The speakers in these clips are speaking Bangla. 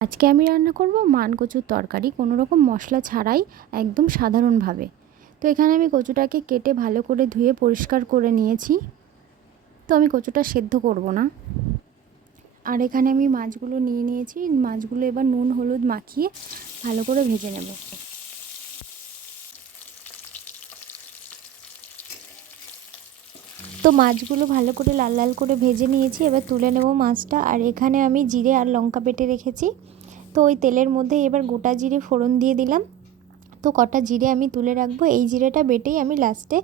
আজকে আমি রান্না করব মান কচুর তরকারি, কোনো রকম মশলা ছাড়াই, একদম সাধারণভাবে। তো এখানে আমি কচুটাকে কেটে ভালো করে ধুয়ে পরিষ্কার করে নিয়েছি। তো আমি কচুটা সেদ্ধ করব না। আর এখানে আমি মাছগুলো নিয়ে নিয়েছি। মাছগুলো এবার নুন হলুদ মাখিয়ে ভালো করে ভেজে নেব। তো মাছগুলো ভালো করে লাল লাল করে ভেজে নিয়েছি। এবার তুলে নেব মাছটা। আর এখানে আমি জিরে আর লঙ্কা বেটে রেখেছি। তো ওই তেলের মধ্যে এবার গোটা জিরে ফোড়ন দিয়ে দিলাম। তো কটা জিরে আমি তুলে রাখবো। এই জিরেটা বেটেই আমি লাস্টে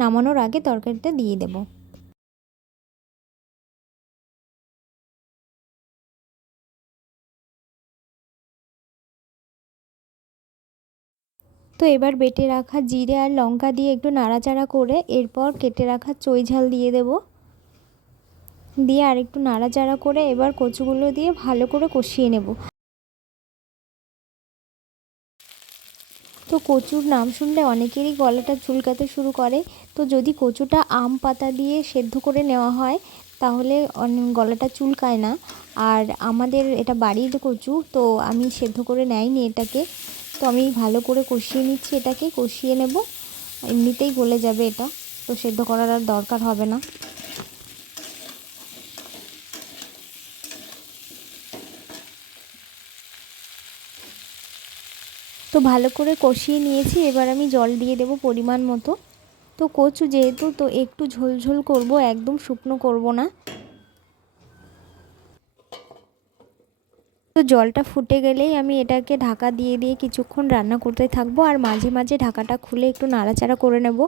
নামানোর আগে তরকারিটা দিয়ে দেব। তো এবার বেটে রাখা জিরে আর লঙ্কা দিয়ে একটু নাড়াচাড়া করে এরপর কেটে রাখা চই ঝাল দিয়ে দেব। দিয়ে আর একটু নাড়াচাড়া করে এবার কচুগুলো দিয়ে ভালো করে কষিয়ে নেব। তো কচুর নাম শুনলে অনেকেরই গলাটা চুলকাতে শুরু করে। তো যদি কচুটা আম পাতা দিয়ে সেদ্ধ করে নেওয়া হয় তাহলে গলাটা চুলকায় না। আর আমাদের এটা বাড়ির কচু, তো আমি সেদ্ধ করে নেইনি এটাকে। তো আমি ভালো করে কষিয়ে নিচ্ছি, এটাকে কষিয়ে নেব। এমনিতেই গলে যাবে এটা, তো সেদ্ধ করার আর দরকার হবে না। তো ভালো করে কষিয়ে নিয়েছি। এবার আমি জল দিয়ে দেব পরিমাণ মতো। তো কচু যেহেতু, তো একটু ঝোল ঝোল করব, একদম শুকনো করব না। তো জলটা ফুটে গেলেই আমি এটাকে ঢাকা দিয়ে দিয়ে কিছুক্ষণ রান্না করতে থাকবো। আর মাঝে মাঝে ঢাকাটা খুলে একটু নাড়াচাড়া করে নেব।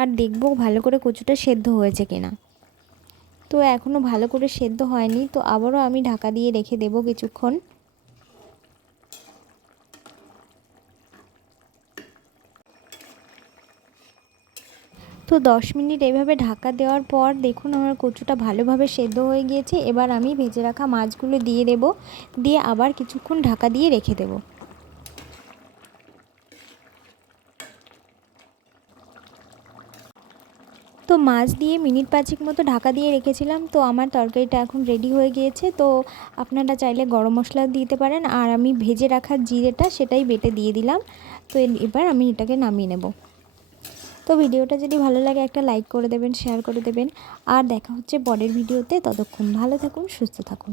আর দেখব ভালো করে কচুটা সেদ্ধ হয়েছে কিনা। তো এখনও ভালো করে সেদ্ধ হয়নি, তো আবারও আমি ঢাকা দিয়ে রেখে দেব কিছুক্ষণ। তো 10 মিনিট এভাবে ঢাকা দেওয়ার পর দেখুন আমার কচুটা ভালোভাবে সেদ্ধ হয়ে গিয়েছে। এবার আমি ভেজে রাখা মাছগুলো দিয়ে দেব, দিয়ে আবার কিছুক্ষণ ঢাকা দিয়ে রেখে দেব। তো মাছ দিয়ে মিনিট 5 মতো ঢাকা দিয়ে রেখেছিলাম। তো আমার তরকারিটা এখন রেডি হয়ে গিয়েছে। তো আপনারা চাইলে গরম মশলা দিতে পারেন। আর আমি ভেজে রাখা জিরেটা সেটাই বেটে দিয়ে দিলাম। তো এবার আমি এটাকে নামিয়ে নেব। তো ভিডিওটা যদি ভালো লাগে একটা লাইক করে দেবেন, শেয়ার করে দেবেন। আর দেখা হচ্ছে পরের ভিডিওতে। ততক্ষণ ভালো থাকুন, সুস্থ থাকুন।